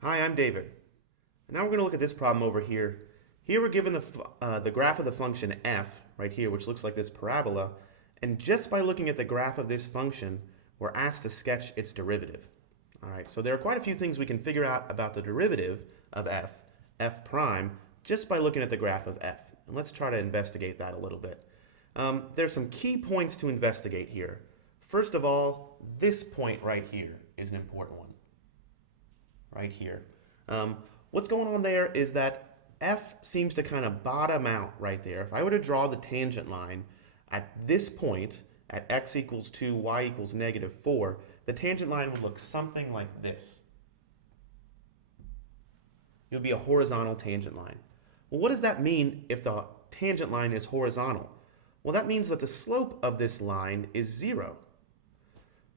Hi, I'm David. Now we're going to look at this problem over here. Here we're given the graph of the function f, right here, which looks like this parabola, and just by looking at the graph of this function, we're asked to sketch its derivative. All right, so there are quite a few things we can figure out about the derivative of f prime, just by looking at the graph of f. And let's try to investigate that a little bit. There's some key points to investigate here. First of all, this point right here is an important one. Right here. What's going on there is that f seems to kind of bottom out right there. If I were to draw the tangent line at this point, at x equals 2, y equals negative 4, the tangent line would look something like this. It would be a horizontal tangent line. Well, what does that mean if the tangent line is horizontal? Well, that means that the slope of this line is 0.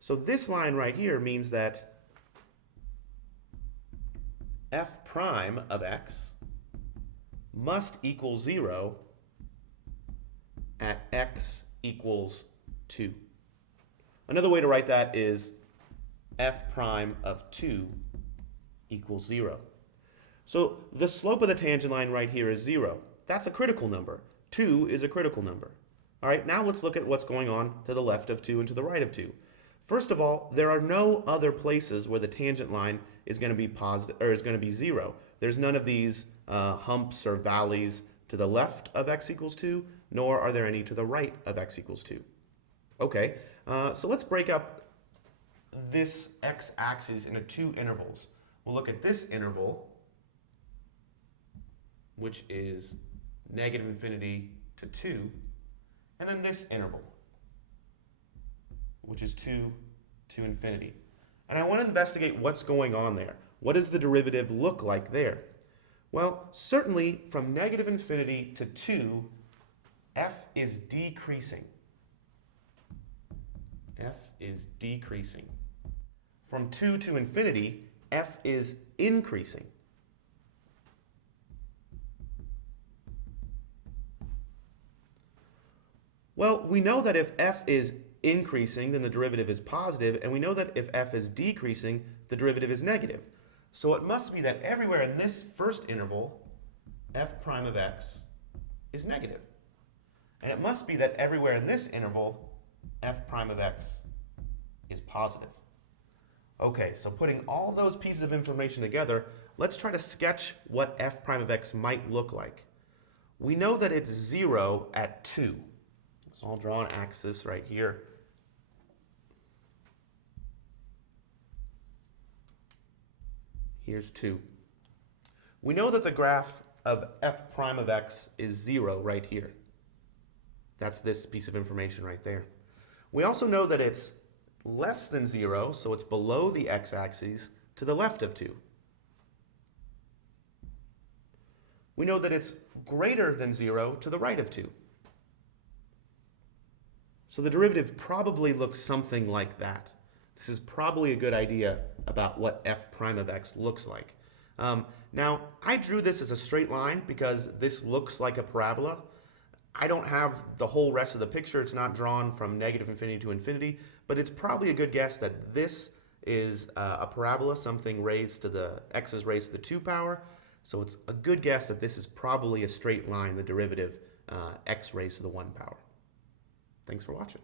So this line right here means that f prime of x must equal 0 at x equals 2. Another way to write that is f prime of 2 equals 0. So the slope of the tangent line right here is 0. That's a critical number. 2 is a critical number. All right, now let's look at what's going on to the left of 2 and to the right of 2. First of all, there are no other places where the tangent line is going to be positive or is going to be 0. There's none of these humps or valleys to the left of x equals 2, nor are there any to the right of x equals 2. Okay, so let's break up this x-axis into two intervals. We'll look at this interval, which is negative infinity to 2, and then this interval, which is 2 to infinity. And I want to investigate what's going on there. What does the derivative look like there? Well, certainly from negative infinity to 2, f is decreasing. F is decreasing. From 2 to infinity, f is increasing. Well, we know that if f is increasing, then the derivative is positive, and we know that if f is decreasing, the derivative is negative. So it must be that everywhere in this first interval, f prime of x is negative. And it must be that everywhere in this interval, f prime of x is positive. Okay, so putting all those pieces of information together, let's try to sketch what f prime of x might look like. We know that it's 0 at 2. So I'll draw an axis right here. Here's 2. We know that the graph of f prime of x is 0 right here. That's this piece of information right there. We also know that it's less than 0, so it's below the x-axis to the left of 2. We know that it's greater than 0 to the right of 2. So the derivative probably looks something like that. This is probably a good idea about what f prime of x looks like. Now, I drew this as a straight line because this looks like a parabola. I don't have the whole rest of the picture. It's not drawn from negative infinity to infinity, but it's probably a good guess that this is a parabola, something raised to the x is raised to the 2 power. So it's a good guess that this is probably a straight line, the derivative x raised to the 1 power. Thanks for watching.